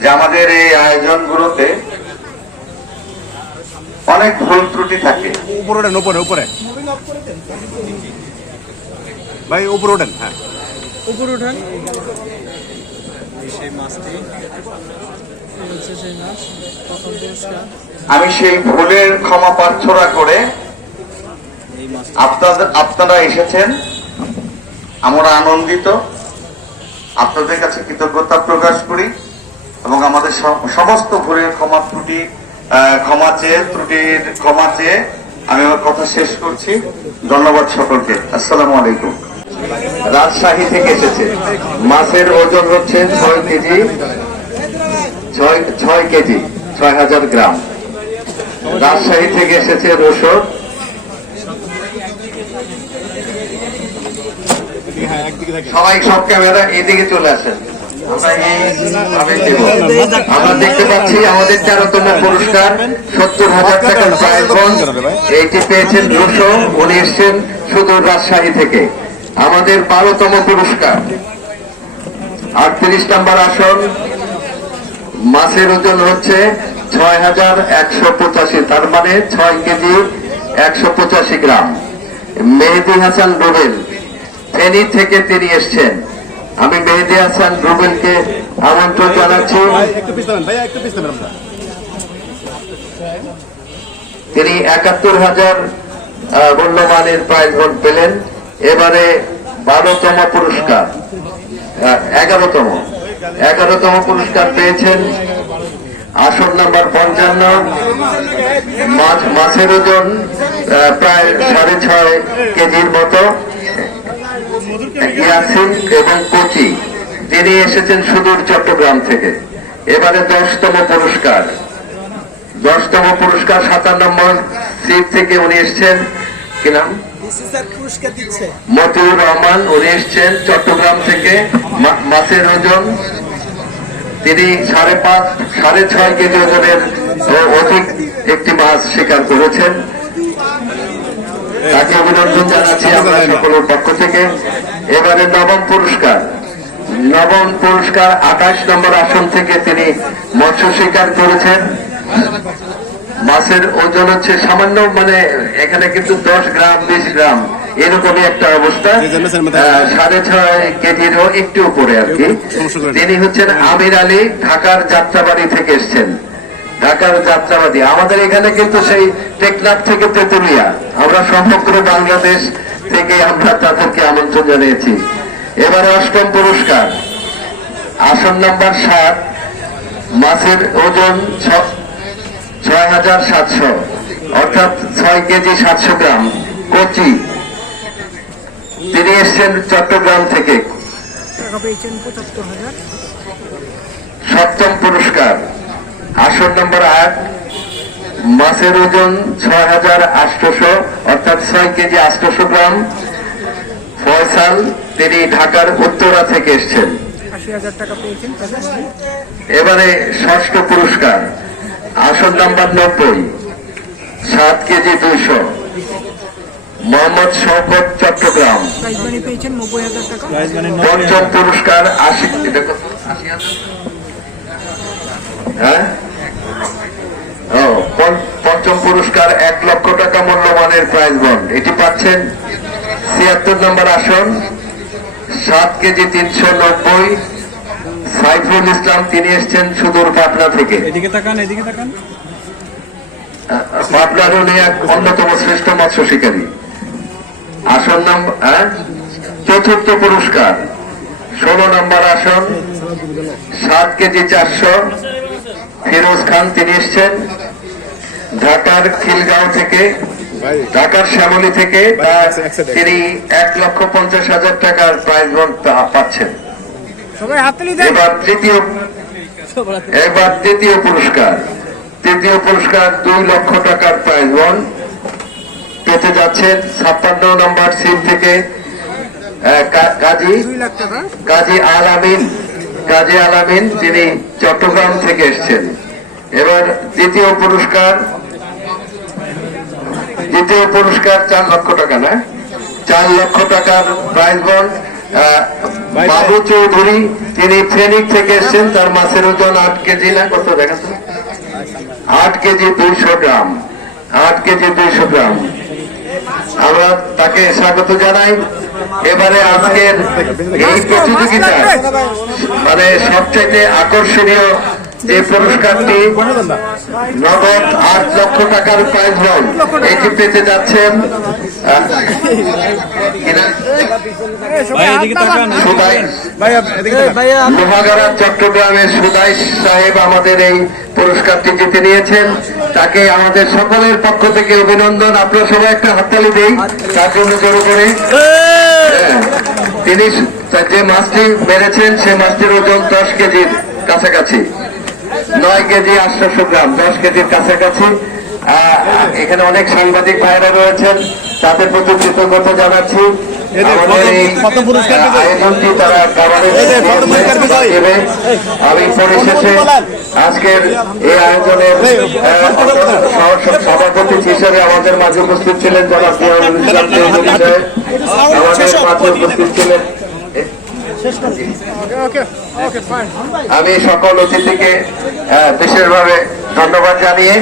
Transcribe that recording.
যে আমাদের এই আয়োজনগুলোতে অনেক ভুল ত্রুটি থাকে। উপরে ওঠেন উপরে উপরে। ভাই উপরে ওঠেন হ্যাঁ। উপরে পুরস্কার। আমি সেই ভুলের ক্ষমা প্রার্থনা করে আপনাদের আপনারা এসেছেন। আমরা আনন্দিত। আপনাদের কাছে কৃতজ্ঞতা প্রকাশ করি। এবং আমাদের সম- সমস্ত ভুলের ক্ষমা ত্রুটি ক্ষমা চেয়ে ত্রুটির ক্ষমা চেয়ে আমি আমার কথা শেষ করছি। ধন্যবাদ সকলকে। আসসালামু আলাইকুম। রাজশাহী থেকে এসেছে। মাছের ওজন হচ্ছে ছয় কেজি ছয় কেজি, ছয় হাজার গ্রাম। রাজশাহী থেকে এসেছে রসদ সবাই সব ক্যামেরা এদিকে চলে আসেন। আমরা দেখতে পাচ্ছি আমাদের তেরোতম পুরস্কার, সত্তর হাজার টাকার বন্ড এইটি পেয়েছেন রুশো উনি এসছেন সুদূর রাজশাহী থেকে। আমাদের বারোতম পুরস্কার। আটত্রিশ নম্বর আসন, মাছের ওজন হচ্ছে ছয় হাজার একশো পঁচাশি, তার মানে ছয় কেজি একশো পঁচাশি গ্রাম। মেহেদি হাসান রুবেল, ফেনী থেকে তিনি এসছেন। আমি মেহেদি হাসান রুবেলকে আমন্ত্রণ জানাচ্ছি। তিনি একাত্তর হাজার মূল্যমানের প্রাইজ ভোট পেলেন। এবারে বারোতম পুরস্কার এগারোতম। এগারোতম পুরস্কার পেয়েছেন আসন নাম্বার পঞ্চান্ন মাছ মাছের ওজন প্রায় সাড়ে ছয় কেজির মতো। ইয়াসিন এবং কোচি তিনি এসেছেন সুদূর চট্টগ্রাম থেকে। এবারে দশতম পুরস্কার। দশতম পুরস্কার সাতান্ন নম্বর সিট থেকে উনি এসছেন। কি নাম? মতিউর রহমান উনি এসছেন চট্টগ্রাম থেকে। মা- মাছের ওজন তিনি সাড়ে পাঁচ সাড়ে ছয় কেজি ওজনের অধিক একটি মাছ শিকার করেছেন। তাকে অভিনন্দন জানাচ্ছি আমরা সকলের পক্ষ থেকে। এবারে নবম পুরস্কার। নবম পুরস্কার আঠাশ নম্বর আসন থেকে তিনি মৎস্য শিকার করেছেন। মাছের ওজন হচ্ছে সামান্য মানে এখানে কিন্তু দশ গ্রাম বিশ গ্রাম এরকমই একটা অবস্থা। সাড়ে ছয় কেজিরও একটু উপরে আর কি। তিনি হচ্ছেন আমির আলী ঢাকার যাত্রাবাড়ি থেকে এসছেন। ঢাকার যাত্রাবাড়ি। আমাদের এখানে কিন্তু সেই টেকনাফ থেকে তেতুলিয়া। আমরা সমগ্র বাংলাদেশ থেকে আমরা তাদেরকে আমন্ত্রণ জানিয়েছি। এবারে অষ্টম পুরস্কার। আসন নাম্বার সাত, মাছের ওজন ছয় হাজার সাতশো, অর্থাৎ ছয় কেজি সাতশো গ্রাম, কচি। তিনি এসছেন চট্টগ্রাম থেকে। সপ্তম পুরস্কার। আসন নম্বর আট মাছের ওজন ছয় হাজার আটশোশো অর্থাৎ ছয় কেজি আটশোশো গ্রাম। ফয়সাল তিনি ঢাকার উত্তরা থেকে এসছেন। এবারে ষষ্ঠ পুরস্কার আসন নাম্বার নব্বই সাত কেজি দুইশো। মোহাম্মদ শওকত চট্টগ্রাম। পঞ্চম পুরস্কার আশি? হ্যাঁ? পঞ্চম পুরস্কার এক লক্ষ টাকা মূল্যমানের প্রাইজ বন্ড এটি পাচ্ছেন ছিয়াত্তর নম্বর আসন সাত কেজি তিনশো নব্বই সাইফুল ইসলাম তিনি এসছেন সুদূর পাটনা থেকে। এদিকে তাকান এদিকে তাকান। পাটনার উনি এক অন্যতম শ্রেষ্ঠ মৎস্য শিকারী। আসন নাম্বার? চতুর্থ পুরস্কার ষোলো নম্বর আসন সাত কেজি চারশো ফিরোজ খান তিনি এসছেন ঢাকার খিলগাঁও থেকে ঢাকার শ্যামলী থেকে তিনি এক লক্ষ পঞ্চাশ হাজার টাকার প্রাইজ বন্ড পাচ্ছেন। সবাই হাততালি দেন। এবার তৃতীয় এবার তৃতীয় পুরস্কার। তৃতীয় পুরস্কার দুই লক্ষ টাকার প্রাইজ বন্ড পেতে যাচ্ছেন ছাপ্পান্ন নম্বর সিট থেকে কাজী কাজী আল আমিন। কাজী আল আমিন তিনি চট্টগ্রাম থেকে এসছেন। এবার দ্বিতীয় পুরস্কার দ্বিতীয় পুরস্কার চার লক্ষ টাকা না? চার লক্ষ টাকার প্রাইজ বন্ড বাবু চৌধুরী তিনি ফেনিক থেকে এসেছেন তার মাছের ওজন আট কেজি না? কত দেখা আট কেজি দুইশো গ্রাম। আট কেজি দুইশো গ্রাম। আমরা তাকে স্বাগত জানাই। এবারে আজকের এই প্রতিযোগিতায় মানে সবচেয়ে আকর্ষণীয় যে পুরস্কারটি নগদ আট লক্ষ টাকার প্রাইজ বল এটি পেতে যাচ্ছেন। লোহাগাড়া চট্টগ্রামের সুদাই সাহেব আমাদের এই পুরস্কারটি জিতে নিয়েছেন। তাকে আমাদের সকলের পক্ষ থেকে অভিনন্দন। আপনারা সবাই একটা হাততালি দেই, তার জন্য জড়ো করে। তিনি যে মাছটি মেরেছেন, সে মাছটির ওজন দশ কেজির কাছাকাছি। নয় কেজি আটশোশো গ্রাম, দশ কেজির কাছাকাছি। এখানে অনেক সাংবাদিক ভাইরা রয়েছেন, তাদের প্রতি কৃতজ্ঞতা জানাচ্ছি। এদের পুরস্কার আয়োজনটি তারা। আমি পরিশেষে আজকের এই আয়োজনের সভাপতি হিসেবে আমাদের মাঝে উপস্থিত ছিলেন সাহেব। আমাদের মাঝে উপস্থিত ছিলেন। আমি সকল অতিথিকে বিশেষভাবে ধন্যবাদ জানিয়ে